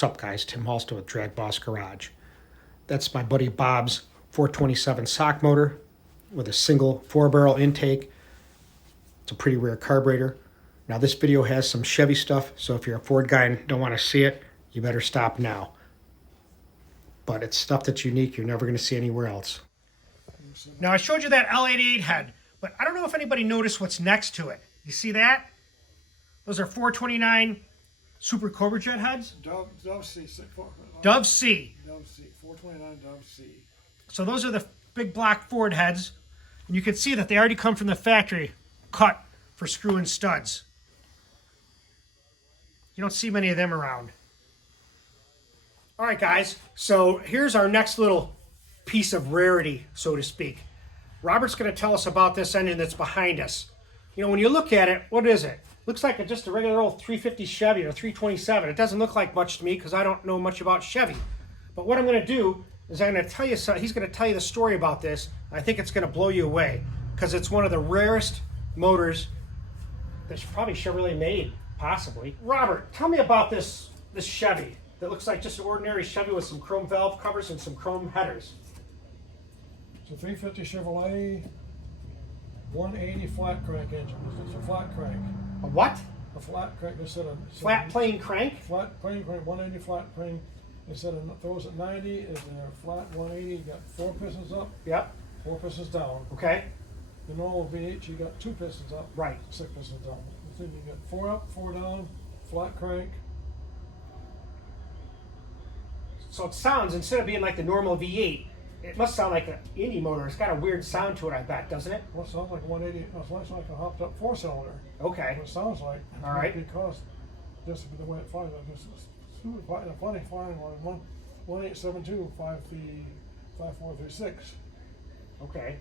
What's up, guys? Tim Halston with DragBoss Garage. That's my buddy Bob's 427 sock motor with a single 4-barrel intake. It's a pretty rare carburetor. Now this video has some Chevy stuff, so if you're a Ford guy and don't want to see it, you better stop now. But it's stuff that's unique, you're never going to see anywhere else. Now I showed you that L88 head, but I don't know if anybody noticed what's next to it. You see that? Those are 429 Super Cobra Jet heads? Dove C. Dove C. Dove C. 429 Dove C. So those are the big block Ford heads. And you can see that they already come from the factory, cut for screw and studs. You don't see many of them around. All right, guys. So here's our next little piece of rarity, so to speak. Robert's going to tell us about this engine that's behind us. You know, when you look at it, what is it? Looks like just a regular old 350 Chevy or 327. It doesn't look like much to me because I don't know much about Chevy. But what I'm going to do is I'm going to tell you something. He's going to tell you the story about this. I think it's going to blow you away because it's one of the rarest motors that's probably Chevrolet made, possibly. Robert, tell me about this Chevy that looks like just an ordinary Chevy with some chrome valve covers and some chrome headers. It's a 350 Chevrolet 180 flat crank engine. It's a flat crank. A what? A flat crank instead of Flat plane crank? Flat plane crank, 180 flat crank. Instead of throws at 90 is a flat 180. You got 4 pistons up. Yep. 4 pistons down. Okay. The normal V8 you got 2 pistons up. Right. 6 pistons down. Then you got 4 up, 4 down, flat crank. So it sounds, instead of being like the normal V8, it must sound like an Indy motor. It's got a weird sound to it, I bet, doesn't it? Well, it sounds like 180. It sounds like a hopped up 4-cylinder. Okay. What it sounds like. All right. Because just the way it flies, it's stupid, funny flying on 1872 5436. Okay.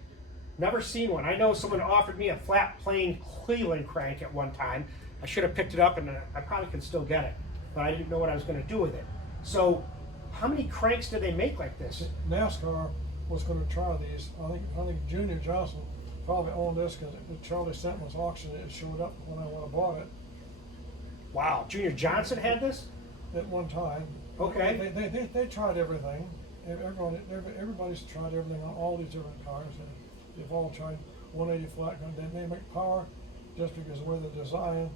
Never seen one. I know someone offered me a flat plane Cleveland crank at one time. I should have picked it up, and I probably can still get it, but I didn't know what I was going to do with it. So, how many cranks do they make like this? NASCAR was going to try these. I think Junior Johnson probably owned this because Charlie Stanton was auctioning it. It showed up when I bought it. Wow, Junior Johnson had this? At one time. Okay. They tried everything. Everybody's tried everything on all these different cars. And they've all tried 180 flat. They make power just because of where they're designed.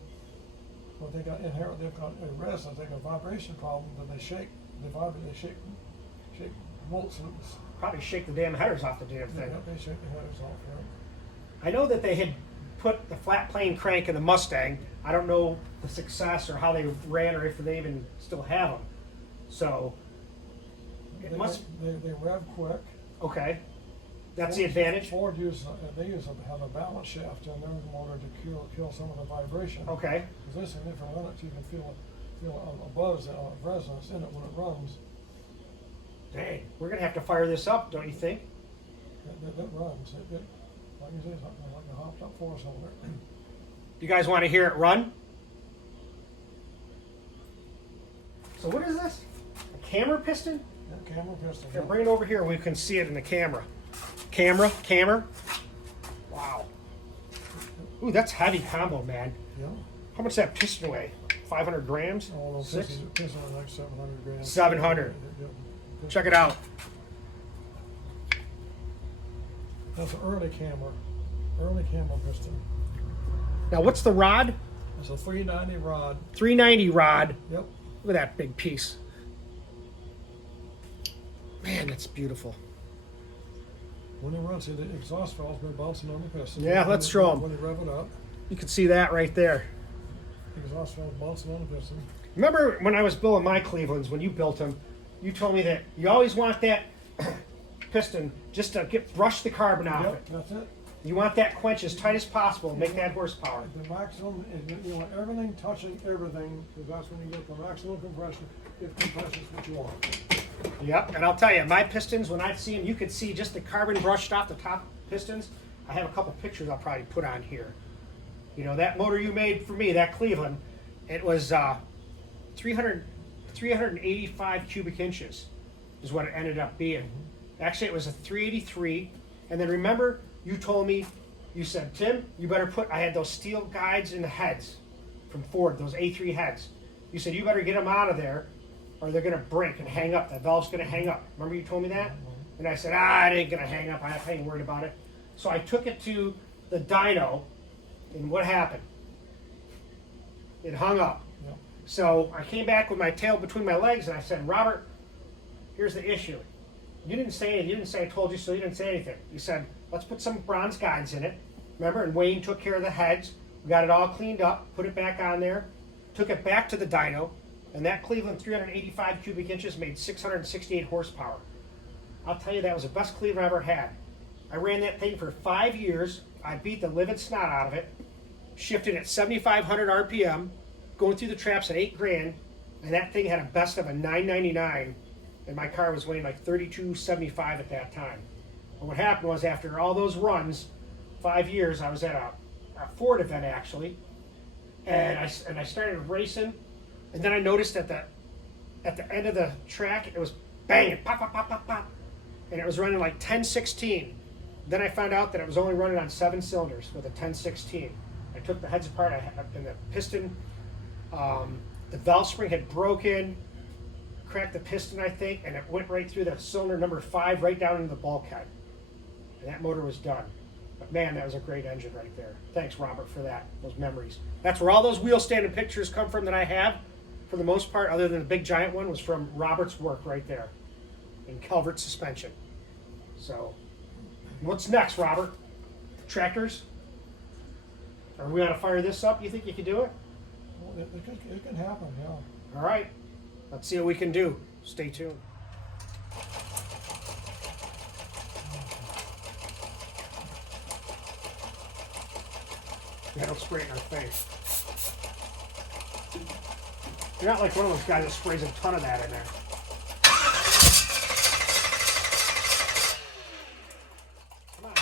But they've got a resonance, they got a vibration problem that they shake. They vibrate, they shake bolts loose. Probably shake the damn headers off the damn thing. Yeah, they shake the headers off, yeah. I know that they had put the flat plane crank in the Mustang. I don't know the success or how they ran or if they even still have them. So, They rev quick. Okay. That's the advantage? Ford have a balance shaft in their motor to kill some of the vibration. Okay. Because this, if you run it, you can feel a buzz, a resonance in it when it runs. Dang, we're going to have to fire this up, don't you think? It runs. Like you say, something like a hopped up 4-cylinder. You guys want to hear it run? So what is this? A camera piston? Yeah, camera piston. Here, bring it over here and we can see it in the camera. Camera. Wow. Ooh, that's heavy combo, man. Yeah. How much does that piston weigh? 500 grams? All those pistons are like 700 grams. 700. Yeah. Check it out. That's an early camera piston. Now, what's the rod? It's a 390 rod. 390 rod. Yep. Look at that big piece. Man, that's beautiful. When it runs, the exhaust valve's been bouncing on the piston. Yeah, let's show them. When you rev it up, You can see that right there. the exhaust valve's bouncing on the piston. Remember when I was building my Clevelands, when you built them, you told me that you always want that piston just to brush the carbon off Yep, it. that's it. You want that quench as tight as possible and make that horsepower. The maximum is you want everything touching everything, because that's when you get the maximum compression. If compression is what you want. Yep, and I'll tell you, my pistons, when I see them, you could see just the carbon brushed off the top pistons. I have a couple pictures I'll probably put on here. You know, that motor you made for me, that Cleveland, it was 385 cubic inches is what it ended up being. Actually, it was a 383. And then remember, you told me, you said, Tim, you better I had those steel guides in the heads from Ford, those A3 heads. You said, you better get them out of there, or they're going to break and hang up. The valve's going to hang up. Remember you told me that? And I said, ah, it ain't going to hang up. I ain't worried about it. So I took it to the dyno, and what happened? It hung up. Yep. So I came back with my tail between my legs, and I said, Robert, here's the issue. You didn't say anything. You didn't say I told you so. You didn't say anything. You said, let's put some bronze guides in it. Remember? And Wayne took care of the heads. We got it all cleaned up, put it back on there, took it back to the dyno, and that Cleveland 385 cubic inches made 668 horsepower. I'll tell you, that was the best Cleveland I ever had. I ran that thing for 5 years. I beat the living snot out of it, shifted at 7,500 RPM, going through the traps at $8,000, and that thing had a best of a 999, and my car was weighing like 3275 at that time. And what happened was, after all those runs, 5 years, I was at a Ford event actually, and I started racing, and then I noticed at the end of the track it was banging, pop, pop, pop, pop, pop, and it was running like 1016. Then I found out that it was only running on 7 cylinders with a 1016. I took the heads apart, and the piston, the valve spring had broken, cracked the piston I think, and it went right through the cylinder number 5 right down into the bulkhead, and that motor was done. But man, that was a great engine right there. Thanks, Robert, for that, those memories. That's where all those wheel standing pictures come from that I have, for the most part, other than the big giant one, was from Robert's work right there in Calvert suspension. So, what's next, Robert? Tractors? Are we going to fire this up? You think you can do it? Well, it can happen, yeah. All right. Let's see what we can do. Stay tuned. Yeah, don't spray it in our face. You're not like one of those guys that sprays a ton of that in there. Come on.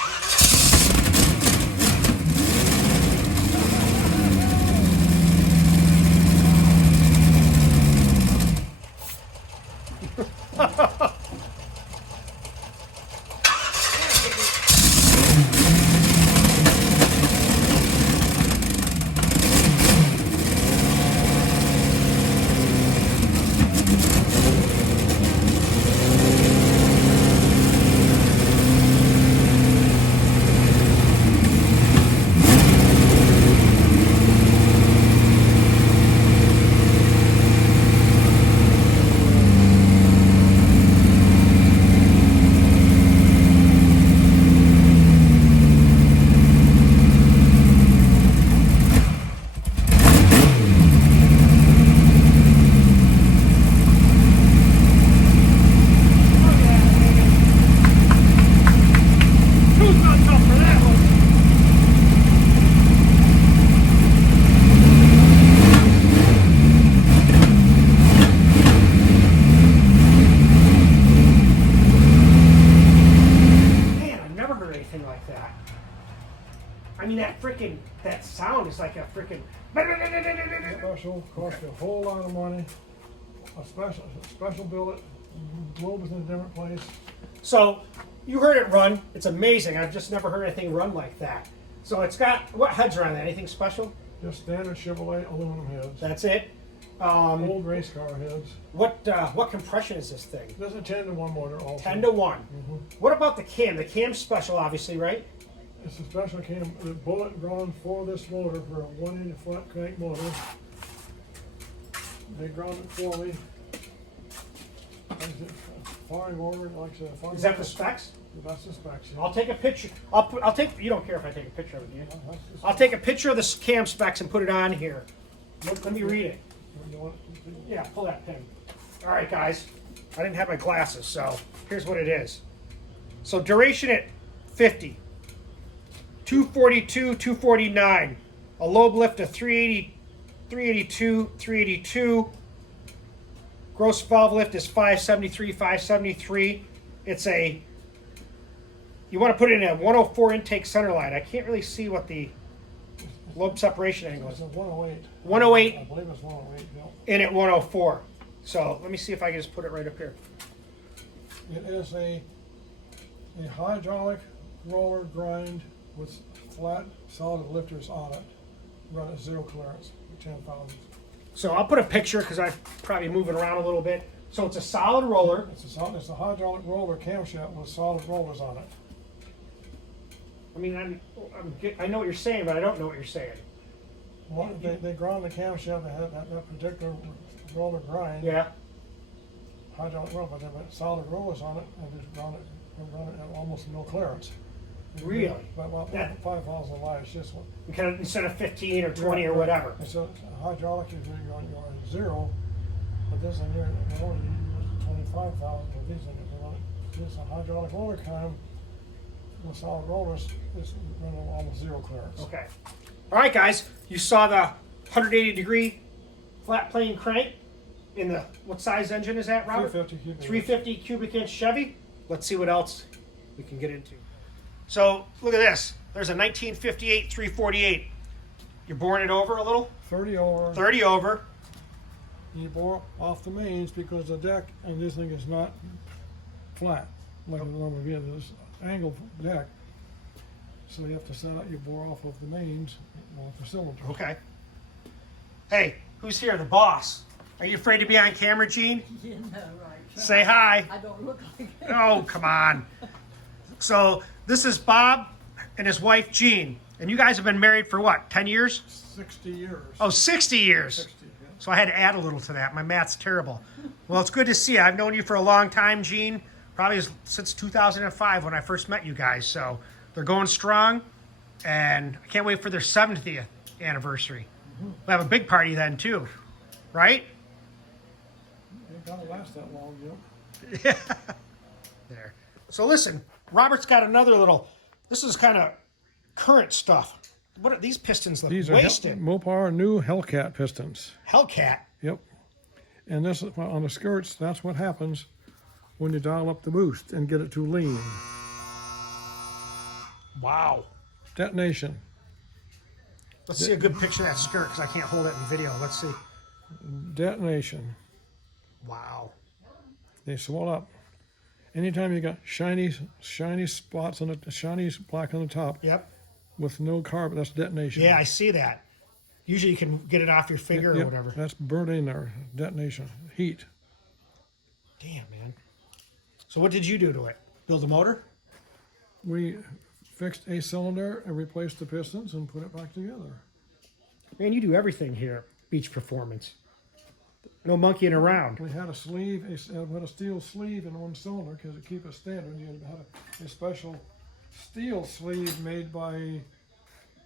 That sound is like a freaking. Special, cost you a whole lot of money. A special billet, globe is in a different place. So, you heard it run. It's amazing. I've just never heard anything run like that. So it's got, what heads are on that? Anything special? Just standard Chevrolet aluminum heads. That's it. Old race car heads. What compression is this thing? This is a 10-to-1 motor also. 10-to-1. What about the cam? The cam's special, obviously, right? It's a special cam, the bullet drawn for this motor for a 180 flat crank motor. They ground it for me. Firing order, like I said. Is that the specs? That's the specs. Yeah. I'll take a picture. I'll take. You don't care if I take a picture of it, do you? I'll take a picture of the cam specs and put it on here. Let me read it. Yeah, pull that pin. All right, guys. I didn't have my glasses, so here's what it is. So duration at 50. 242, 249. A lobe lift of 380, 382, 382. Gross valve lift is 573, 573. It's a, you want to put it in a 104 intake center line. I can't really see what the lobe separation angle is. It's a 108. 108. I believe it's 108, yeah. In at 104. So let me see if I can just put it right up here. It is a hydraulic roller grind with flat solid lifters on it. Run at 0 clearance, 10 pounds. So I'll put a picture because I'm probably moving around a little bit. So it's a solid roller. It's a hydraulic roller camshaft with solid rollers on it. I mean, I know what you're saying, but I don't know what you're saying. They grind the camshaft. They have that particular roller grind. Yeah. Hydraulic roller, but they put solid rollers on it and just run it at almost no clearance. Really? About 5,000 lives. Just one. Kind of instead of 15 or 20 or whatever. And so hydraulic, you're on zero, but this one here, they only use 25,000 for these. This a hydraulic roller kind with solid rollers is running almost zero clearance. Okay. All right, guys. You saw the 180-degree flat plane crank in the, what size engine is that, Robert? 350 cubic. 350 cubic inch Chevy. Let's see what else we can get into. So look at this. There's a 1958 348. You're boring it over a little? 30 over. 30 over. You bore off the mains because the deck on this thing is not flat like a normal vehicle. It's angled deck. So you have to set up your bore off of the mains off the cylinder. Okay. Hey, who's here? The boss. Are you afraid to be on camera, Gene? Yeah, right. Say hi. I don't look like it. Oh, come on. So this is Bob and his wife, Jean. And you guys have been married for what, 10 years? 60 years. Oh, 60 years. 60, yeah. So I had to add a little to that. My math's terrible. Well, it's good to see you. I've known you for a long time, Gene. Probably since 2005 when I first met you guys. So they're going strong. And I can't wait for their 70th anniversary. We'll have a big party then, too. Right? It don't last that long, Yeah. There. So listen, Robert's got another little, this is kind of current stuff. What are these pistons look These are wasted? Mopar new Hellcat pistons. Hellcat. Yep. And this is on the skirts. That's what happens when you dial up the boost and get it too lean. Wow. Detonation. Let's see a good picture of that skirt because I can't hold it in video. Let's see. Detonation. Wow. They swell up. Anytime you got shiny spots on the shiny black on the top Yep. with no carbon, that's detonation. Yeah, I see that. Usually you can get it off your finger Yep, or whatever. that's burnt in there. Detonation. Heat. Damn, man. So what did you do to it? Build a motor? We fixed a cylinder and replaced the pistons and put it back together. Man, you do everything here at Beach Performance. No monkeying around. We had a sleeve, we had a steel sleeve in one cylinder because to keep it standard. You had a special steel sleeve made by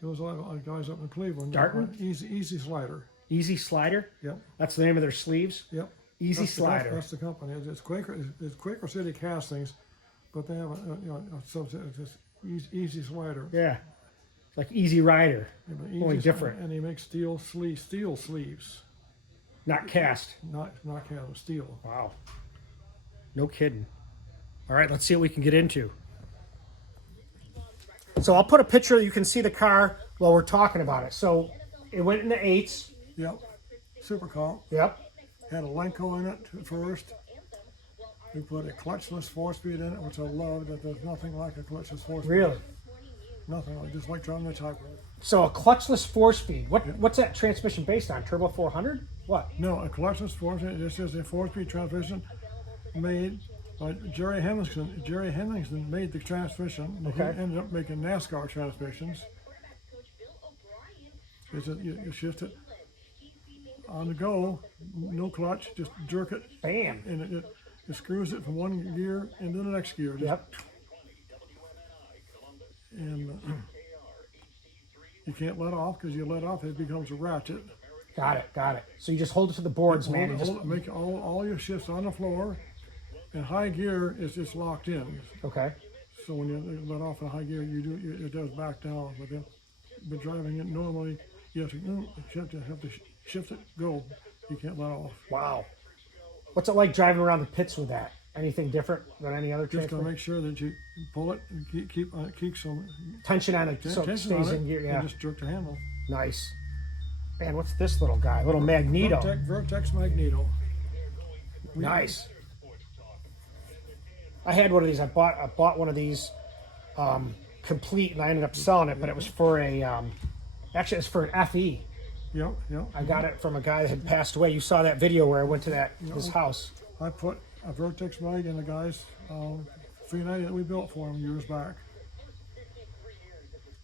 those guys up in Cleveland. Dartmouth? Easy Slider. Easy Slider? Yep. That's the name of their sleeves? Yep. Easy Slider. That's the company. It's Quaker City Castings, but they have a subset. It's just Easy Slider. Yeah. Like Easy Rider. Yeah, but Only Easy different. Slider, and they make steel sleeves. Not cast. Not cast, steel. Wow. No kidding. All right, let's see what we can get into. So I'll put a picture. You can see the car while we're talking about it. So it went in the 8s. Yep. Super comp. Yep. Had a Lenco in it first. We put a clutchless 4-speed in it, which I love. That there's nothing like a clutchless 4-speed. Really? Nothing like, just like driving a typewriter. So a clutchless 4-speed. What's that transmission based on? Turbo 400? What? No, a clutchless 4-speed. This is a 4-speed transmission made by Jerry Hemingson. Jerry Hemingson made the transmission. Okay. He ended up making NASCAR transmissions. You shift it on the go, no clutch, just jerk it. Bam. And it screws it from one gear into the next gear. Just, Yep. And you can't let off because you let off, it becomes a ratchet. Got it. So you just hold it to the boards, man. And just... Make all your shifts on the floor, and high gear is just locked in. Okay. So when you let off in high gear, it does back down. But driving it normally, you have to shift it, go. You can't let off. Wow. What's it like driving around the pits with that? Anything different than any other Just to transfer? make sure that you pull it and keep some Tension on it so it tension stays on it, in gear. Yeah. and just jerk the handle. Nice. Man, what's this little guy? Little magneto. Vertex magneto. Nice. I had one of these. I bought one of these complete, and I ended up selling it. But it was for a actually it's for an FE. Yep. I got it from a guy that had passed away. You saw that video where I went to his house. I put a Vertex mag in the guy's 390 that we built for him years back.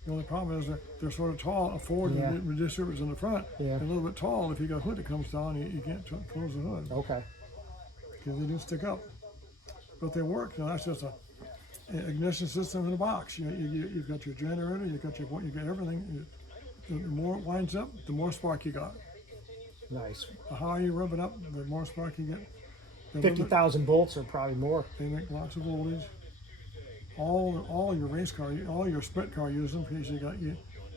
The only problem is that they're sort of tall. A Ford Yeah. with redistributors in the front, Yeah. and a little bit tall. If you got a hood that comes down, you can't close the hood Okay. because they didn't stick up. But they work. You know, that's just a ignition system in a box. You've got your generator, you got everything. The more it winds up, the more spark you got. Nice. The higher you rev it up, the more spark you get. The 50,000 volts or probably more. They make lots of voltage. All your race car, all your sprint car use them because you got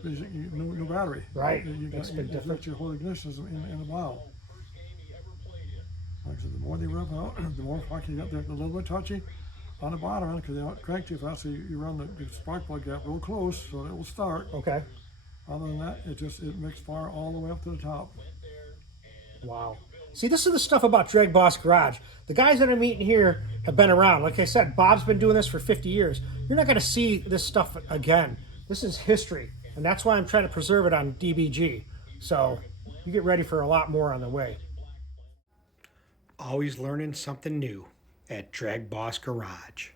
no battery. Right. You Makes a got big difference. your whole ignition system in a while. Like I said, the more they rev out, the more spark you got. They're a little bit touchy on the bottom end because they don't crank too fast. So you run the spark plug gap real close so that it will start. Okay. Other than that, it makes fire all the way up to the top. Wow. See, this is the stuff about DragBoss Garage. The guys that I'm meeting here have been around. Like I said, Bob's been doing this for 50 years. You're not going to see this stuff again. This is history, and that's why I'm trying to preserve it on DBG. So you get ready for a lot more on the way. Always learning something new at DragBoss Garage.